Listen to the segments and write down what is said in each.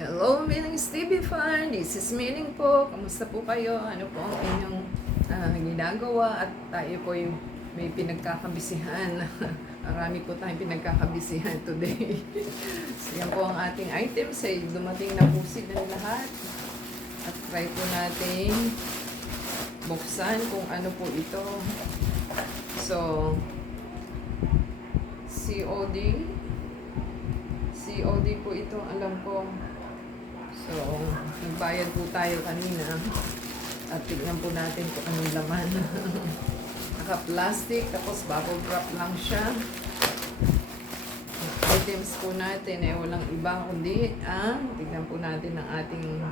Hello, Miling Stevie Fan. This is Miling po. Kamusta po kayo? Ano po ang inyong ginagawa? At tayo po yung may pinagkakabisihan. Marami po tayong pinagkakabisihan today. So, yan po ang ating items. Ay dumating na po sila lahat. At try po natin buksan kung ano po ito. So, COD po ito, alam ko. So, nagbayad po tayo kanina. At tignan po natin kung anong laman. Naka-plastic, tapos bubble wrap lang siya. Items po natin ay walang iba kundi tignan po natin ang ating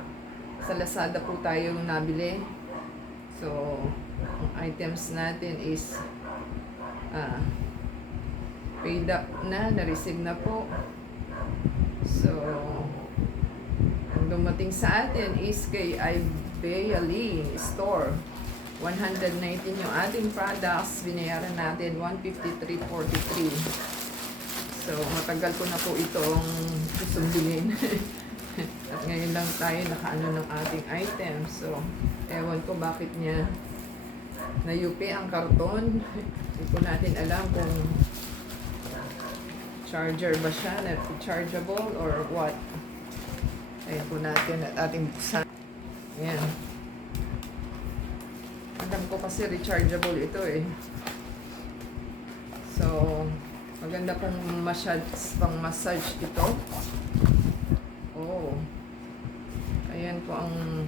sa Lazada po tayo nabili. So, ang items natin is paid up na-receive na po. So, ang dumating sa atin is kay Ibea Store. 119 yung ating products. Binayaran natin 153.43. So, matagal ko na po itong susundin. At ngayon lang tayo nakaano ng ating item. So, ewan ko bakit niya na-UP ang karton. Hindi ko natin alam kung charger ba siya, chargeable or what. Ayan po natin at ating buksan. Ayan. Alam ko kasi rechargeable ito eh. So, maganda pong pang-massage ito. Oh. Ayan po ang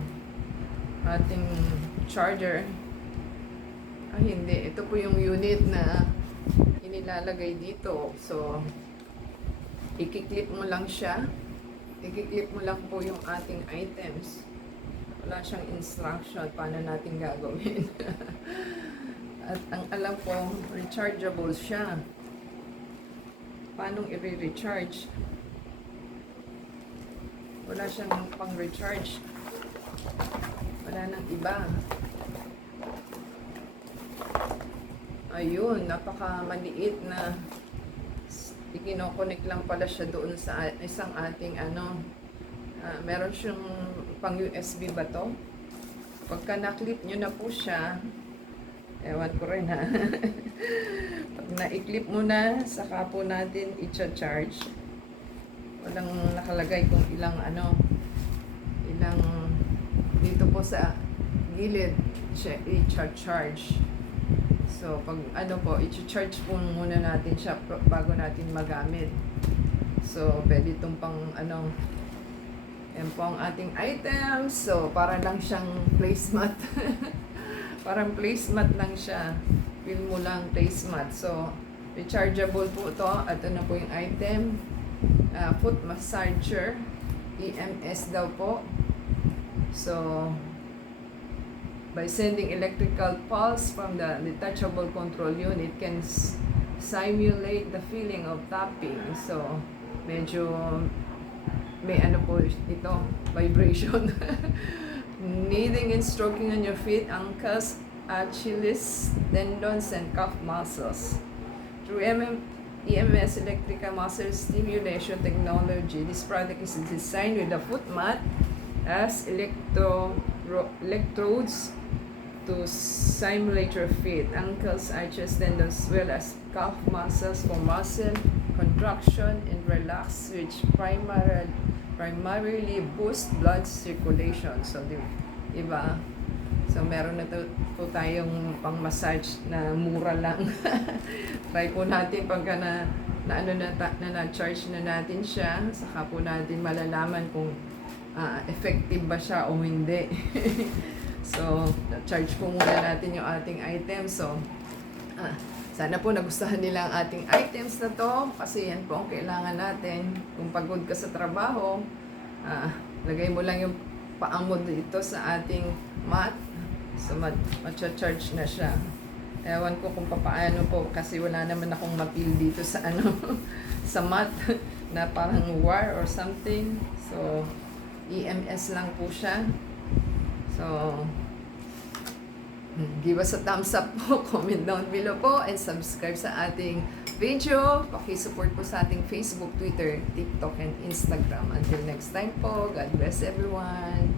ating charger. Hindi. Ito po yung unit na inilalagay dito. So, i-clip mo lang siya. I-clip mo lang po yung ating items. Wala siyang instruction paano natin gagawin. At ang alam ko, rechargeable siya. Paano i-recharge? Wala siyang pang-recharge. Wala nang iba. Ayun, napaka-maliit na ikino-connect lang pala siya doon sa isang ating meron siyang pang USB ba to? Pagka na-clip nyo na po siya, ewan ko rin ha. Pag na-clip mo na, saka po natin i-charge. Walang nakalagay kung ilang dito po sa gilid siya i-charge. So, pag i-charge po muna natin siya bago natin magamit. So, pwede itong yan po ang ating items. So, para lang siyang placemat. Parang placemat lang siya. Feel mo lang placemat. So, rechargeable po ito. At ito na po yung item. Foot massager. EMS daw po. So, by sending electrical pulse from the detachable control unit can simulate the feeling of tapping. So, medyo may po ito, vibration. Kneading and stroking on your feet, ankles, Achilles, tendons, and calf muscles. Through EMS electrical muscle stimulation technology, this product is designed with a foot mat as electrodes to simulate your feet, ankles, arches, tendons, as well as calf muscles for muscle contraction and relax, which primarily boost blood circulation. So, diba? So, meron na po tayong pang-massage na mura lang. Try po natin pagka na-charge na natin siya, saka po natin malalaman kung effective ba siya o hindi. So, charge po muna natin yung ating item. So, sana po nagustuhan nila ang ating items na to kasi yan po ang kailangan natin. Kung pagod ka sa trabaho, lagay mo lang yung paa mo dito sa ating mat. So, matcha-charge na siya. Ewan ko kung paano po kasi wala naman akong mapil dito sa sa mat na parang wire or something. So, EMS lang po siya. So, Give us a thumbs up po, comment down below po, and subscribe sa ating video. Pakisupport po sa ating Facebook, Twitter, TikTok, and Instagram. Until next time po, God bless everyone.